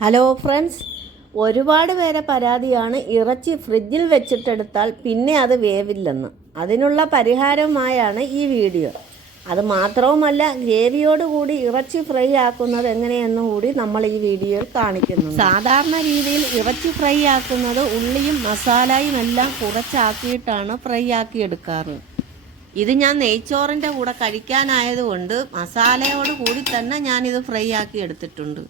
Hello friends ഒരുപാട് പേരെ പരാതിയാണ് ഇറച്ചി ഫ്രിഡ്ജിൽ വെച്ചിട്ടെടുത്താൽ പിന്നെ അത് വേവില്ലെന്ന്. അതിനുള്ള പരിഹാരമായാണ് ഈ വീഡിയോ. അത് മാത്രവുമല്ല ഗ്രേവിയോടുകൂടി ഇറച്ചി ഫ്രൈ ആക്കുന്നത് എങ്ങനെയെന്നും കൂടി നമ്മൾ ഈ വീഡിയോയിൽ കാണിക്കുന്നു സാധാരണ രീതിയിൽ ഇറച്ചി ഫ്രൈ ആക്കുന്നത് ഉള്ളിയും മസാലയും എല്ലാം കുറച്ചാക്കിയിട്ടാണ് ഫ്രൈ ആക്കി എടുക്കാറ് ഇത് ഞാൻ നെയ്ച്ചോറിന്റെ കൂടെ കഴിക്കാനായതുകൊണ്ട് മസാലയോട് കൂടി തന്നെ ഞാനിത് ഫ്രൈ ആക്കി എടുത്തിട്ടുണ്ട്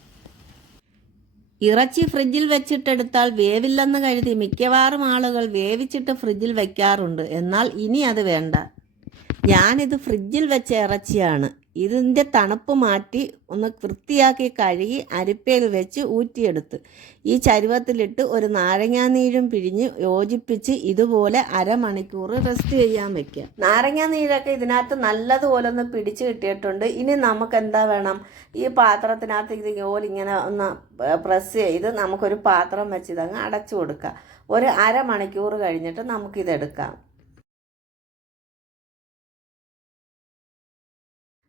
ഇറച്ചി ഫ്രിഡ്ജിൽ വെച്ചിട്ടെടുത്താൽ വേവില്ലെന്ന് കരുതി മിക്കവാറും ആളുകൾ വേവിച്ചിട്ട് ഫ്രിഡ്ജിൽ വെക്കാറുണ്ട്. എന്നാൽ ഇനി അത് വേണ്ട. ഞാനിത് ഫ്രിഡ്ജിൽ വെച്ച ഇറച്ചിയാണ്. ഇതിന്റെ തണുപ്പ് മാറ്റി ഒന്ന് വൃത്തിയാക്കി കഴുകി അരിപ്പയിൽ വെച്ച് ഊറ്റിയെടുത്ത്. ഈ ചരുവത്തിലിട്ട് ഒരു നാരങ്ങാനീരും പിഴിഞ്ഞ് യോജിപ്പിച്ച് ഇതുപോലെ അരമണിക്കൂർ റെസ്റ്റ് ചെയ്യാൻ വെക്കുക. നാരങ്ങാനീരൊക്കെ ഇതിനകത്ത് നല്ലതുപോലെ ഒന്ന് പിടിച്ച് കിട്ടിയിട്ടുണ്ട്. ഇനി നമുക്ക് എന്താ വേണം? ഈ പാത്രത്തിനകത്ത് ഇത് ഇങ്ങനെ ഒന്ന് പ്രസ് ചെയ്ത് നമുക്കൊരു പാത്രം വെച്ച് ഇതങ്ങ് അടച്ചു കൊടുക്കുക ഒരു അരമണിക്കൂർ കഴിഞ്ഞിട്ട് നമുക്കിതെടുക്കാം.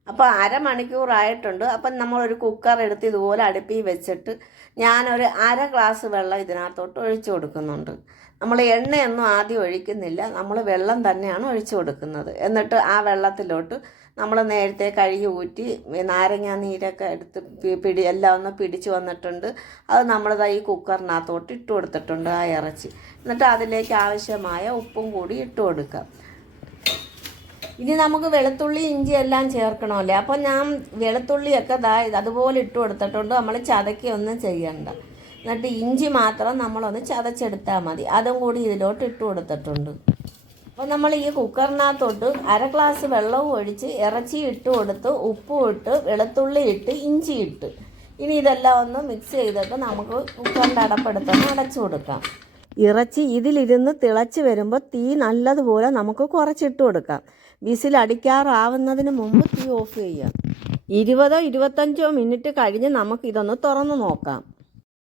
അപ്പോൾ അരമണിക്കൂറായിട്ടുണ്ട്. അപ്പം നമ്മളൊരു കുക്കർ എടുത്ത് ഇതുപോലെ അടുപ്പിൽ വെച്ചിട്ട് ഞാനൊരു അര ഗ്ലാസ് വെള്ളം ഇതിനകത്തോട്ട് ഒഴിച്ചു കൊടുക്കുന്നുണ്ട്. നമ്മൾ എണ്ണയൊന്നും ആദ്യം ഒഴിക്കുന്നില്ല. നമ്മൾ വെള്ളം തന്നെയാണ് ഒഴിച്ചു കൊടുക്കുന്നത്. എന്നിട്ട് ആ വെള്ളത്തിലോട്ട് നമ്മൾ നേരത്തെ കഴുകി ഊറ്റി നാരങ്ങ നീരൊക്കെ എടുത്ത് പിടി എല്ലാം ഒന്ന് പിടിച്ച് വന്നിട്ടുണ്ട്. അത് നമ്മളിതാ ഈ കുക്കറിനകത്തോട്ട് ഇട്ട് കൊടുത്തിട്ടുണ്ട് ആ ഇറച്ചി. എന്നിട്ട് അതിലേക്ക് ആവശ്യമായ ഉപ്പും കൂടി ഇട്ട് കൊടുക്കാം ഇനി നമുക്ക് വെളുത്തുള്ളി ഇഞ്ചി എല്ലാം ചേർക്കണമല്ലേ? അപ്പോൾ ഞാൻ വെളുത്തുള്ളിയൊക്കെ ദാ അതുപോലെ ഇട്ട് കൊടുത്തിട്ടുണ്ട്. നമ്മൾ ചതയ്ക്കൊന്നും ചെയ്യണ്ട. എന്നിട്ട് ഇഞ്ചി മാത്രം നമ്മളൊന്ന് ചതച്ചെടുത്താൽ മതി. അതും കൂടി ഇതിലോട്ട് ഇട്ട് കൊടുത്തിട്ടുണ്ട്. അപ്പോൾ നമ്മൾ ഈ കുക്കറിനകത്തോട്ട് അര ഗ്ലാസ് വെള്ളവും ഒഴിച്ച് ഇറച്ചി ഇട്ട് കൊടുത്ത് ഉപ്പും ഇട്ട് വെളുത്തുള്ളി ഇട്ട് ഇഞ്ചി ഇട്ട്. ഇനി ഇതെല്ലാം ഒന്ന് മിക്സ് ചെയ്തിട്ട് നമുക്ക് കുക്കറിന്റെ അടപ്പെടുത്തൊന്ന് അടച്ചു കൊടുക്കാം. ഇറച്ചി ഇതിലിരുന്ന് തിളച്ച് വരുമ്പോൾ തീ നല്ലതുപോലെ നമുക്ക് കുറച്ചിട്ട് കൊടുക്കാം. വിസിലടിക്കാറാവുന്നതിന് മുമ്പ് തീ ഓഫ് ചെയ്യാം. ഇരുപതോ ഇരുപത്തഞ്ചോ മിനിറ്റ് കഴിഞ്ഞ് നമുക്ക് ഇതൊന്ന് തുറന്നു നോക്കാം.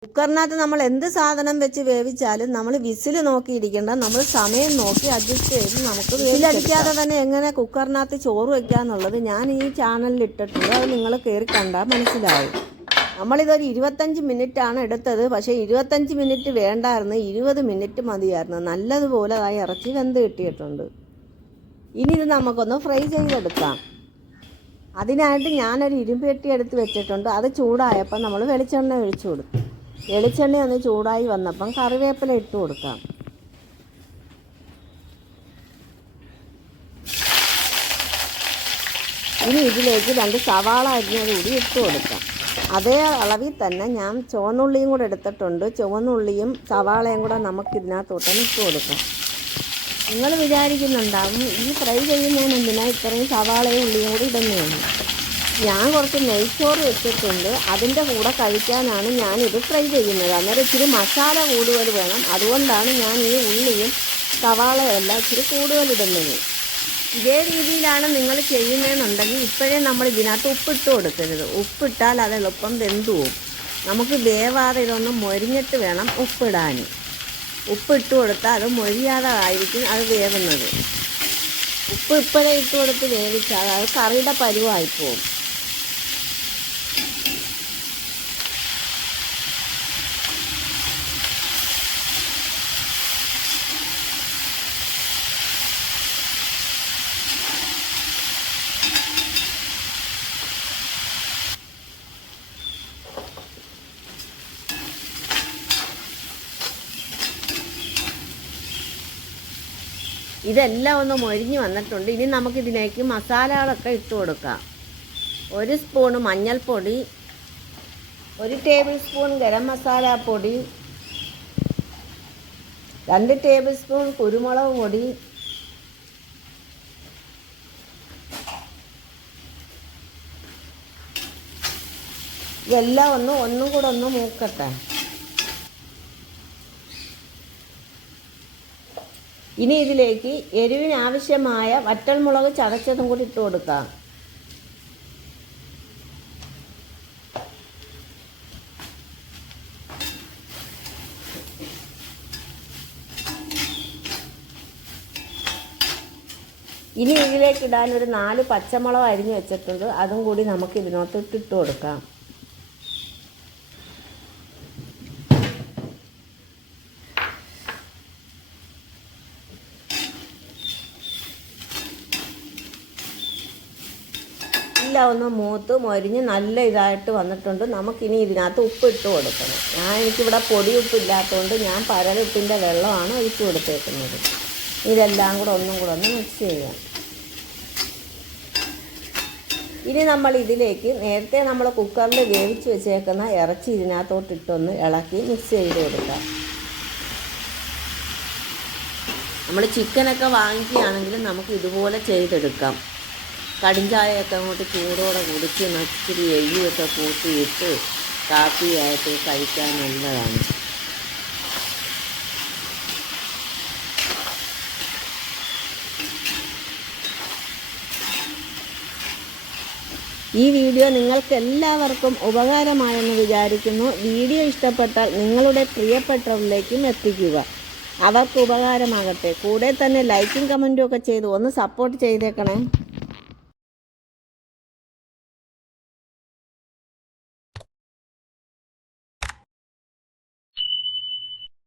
കുക്കറിനകത്ത് നമ്മൾ എന്ത് സാധനം വെച്ച് വേവിച്ചാലും നമ്മൾ വിസിൽ നോക്കിയിരിക്കേണ്ട നമ്മൾ സമയം നോക്കി അഡ്ജസ്റ്റ് ചെയ്ത് നമുക്ക് വിസിലടിക്കാതെ തന്നെ എങ്ങനെ കുക്കറിനകത്ത് ചോറ് വയ്ക്കാന്നുള്ളത് ഞാൻ ഈ ചാനലിൽ ഇട്ടിട്ടുണ്ട്. അത് നിങ്ങൾ കയറി കണ്ടാൽ മനസ്സിലാവും. നമ്മളിതൊരു ഇരുപത്തഞ്ച് മിനിറ്റാണ് എടുത്തത്. പക്ഷേ ഇരുപത്തഞ്ച് മിനിറ്റ് വേണ്ടായിരുന്നു. ഇരുപത് മിനിറ്റ് മതിയായിരുന്നു. നല്ലതുപോലെ ഇറച്ചി വെന്ത് കിട്ടിയിട്ടുണ്ട്. ഇനി ഇത് നമുക്കൊന്ന് ഫ്രൈ ചെയ്തെടുക്കാം. അതിനായിട്ട് ഞാനൊരു ഇരുമ്പെട്ടി എടുത്ത് വെച്ചിട്ടുണ്ട്. അത് ചൂടായപ്പോൾ നമ്മൾ വെളിച്ചെണ്ണ ഒഴിച്ചു കൊടുക്കും വെളിച്ചെണ്ണ ഒന്ന് ചൂടായി വന്നപ്പം കറിവേപ്പില ഇട്ട് കൊടുക്കാം. ഇനി ഇതിലേക്ക് രണ്ട് സവാള അരിഞ്ഞത് കൂടി ഇട്ട് കൊടുക്കാം. അതേ അളവിൽ തന്നെ ഞാൻ ചുവന്നുള്ളിയും കൂടെ എടുത്തിട്ടുണ്ട്. ചുവന്നുള്ളിയും സവാളയും കൂടെ നമുക്ക് ഇതിനകത്തോട്ടൊന്ന് ഇട്ട് കൊടുക്കാം. നിങ്ങൾ വിചാരിക്കുന്നുണ്ടാവും ഈ ഫ്രൈ ചെയ്യുന്നതിന് എന്തിനാ ഇത്രയും സവാളയും ഉള്ളിയും കൂടി ഇടുന്നതാണ് ഞാൻ കുറച്ച് നെയ്ച്ചോറ് വെച്ചിട്ടുണ്ട് അതിന്റെ കൂടെ കഴിക്കാനാണ് ഞാനിത് ഫ്രൈ ചെയ്യുന്നത്. അന്നേരം ഇച്ചിരി മസാല കൂടുതൽ വേണം. അതുകൊണ്ടാണ് ഞാൻ ഈ ഉള്ളിയും സവാളയും എല്ലാം ഇച്ചിരി കൂടുതൽ ഇടുന്നത്. ഇതേ രീതിയിലാണ് നിങ്ങൾ ചെയ്യുന്നതെന്നുണ്ടെങ്കിൽ ഇപ്പോഴേ നമ്മൾ ഇതിനകത്ത് ഉപ്പിട്ട് കൊടുക്കരുത്. ഉപ്പിട്ടാൽ അത് എളുപ്പം വെന്തു പോകും നമുക്ക് വേവാതെ ഇതൊന്ന് മൊരിഞ്ഞിട്ട് വേണം ഉപ്പിടാൻ. ഉപ്പിട്ട് കൊടുത്താൽ അത് മൊരിയാതെ ആയിരിക്കും അത് വേവുന്നത്. ഉപ്പ് ഇപ്പോഴേ ഇട്ട് കൊടുത്ത് വേവിച്ചാൽ അത് കറിയുടെ പരുവായി ഇതെല്ലാം ഒന്ന് മൊരിഞ്ഞ് വന്നിട്ടുണ്ട്. ഇനി നമുക്കിതിലേക്ക് മസാലകളൊക്കെ ഇട്ട് കൊടുക്കാം. ഒരു സ്പൂണ് മഞ്ഞൾപ്പൊടി ഒരു ടേബിൾ സ്പൂൺ ഗരം മസാല പൊടി രണ്ട് ടേബിൾ സ്പൂൺ കുരുമുളക് പൊടി ഇതെല്ലാം ഒന്ന് ഒന്നും കൂടെ ഒന്ന് മൂക്കട്ടെ. ഇനി ഇതിലേക്ക് എരിവിനാവശ്യമായ വറ്റൽമുളക് ചതച്ചതും കൂടി ഇട്ട് കൊടുക്കാം. ഇനി ഇതിലേക്ക് ഇടാൻ ഒരു നാല് പച്ചമുളക് അരിഞ്ഞു വെച്ചിട്ടുണ്ട്. അതും കൂടി നമുക്ക് ഇതിനകത്ത് ഇട്ടിട്ട് കൊടുക്കാം. എല്ലാം ഒന്ന് മൂത്ത് മൊരിഞ്ഞ് നല്ല ഇതായിട്ട് വന്നിട്ടുണ്ട്. നമുക്കിനി ഇതിനകത്ത് ഉപ്പിട്ട് കൊടുക്കണം. ഞാൻ എനിക്കിവിടെ പൊടി ഉപ്പില്ലാത്തതുകൊണ്ട് ഞാൻ പരലുപ്പിന്റെ വെള്ളമാണ് ഒഴിച്ചു കൊടുത്തേക്കുന്നത്. ഇതെല്ലാം കൂടെ ഒന്നും കൂടെ ഒന്ന് മിക്സ് ചെയ്യാം. ഇനി നമ്മൾ ഇതിലേക്ക് നേരത്തെ നമ്മൾ കുക്കറിൽ വേവിച്ച് വെച്ചേക്കുന്ന ഇറച്ചി ഇതിനകത്തോട്ട് ഇട്ടൊന്ന് ഇളക്കി മിക്സ് ചെയ്ത് കൊടുക്കാം. നമ്മൾ ചിക്കനൊക്കെ വാങ്ങിക്കുകയാണെങ്കിൽ നമുക്ക് ഇതുപോലെ ചെയ്തെടുക്കാം. കടിഞ്ചായയൊക്കെ അങ്ങോട്ട് ചൂടോടെ കുടിച്ച് ഇച്ചിരി എരിയൊക്കെ കൂട്ടിയിട്ട് കാപ്പിയായിട്ട് കഴിക്കാൻ നല്ലതാണ് ഈ വീഡിയോ നിങ്ങൾക്ക് എല്ലാവർക്കും ഉപകാരമായെന്ന് വിചാരിക്കുന്നു. വീഡിയോ ഇഷ്ടപ്പെട്ടാൽ നിങ്ങളുടെ പ്രിയപ്പെട്ടവരിലേക്കും എത്തിക്കുക. അവർക്ക് ഉപകാരമാകട്ടെ. കൂടെ തന്നെ ലൈക്കും കമന്റും ഒക്കെ ചെയ്ത് ഒന്ന് സപ്പോർട്ട് ചെയ്തേക്കണേ.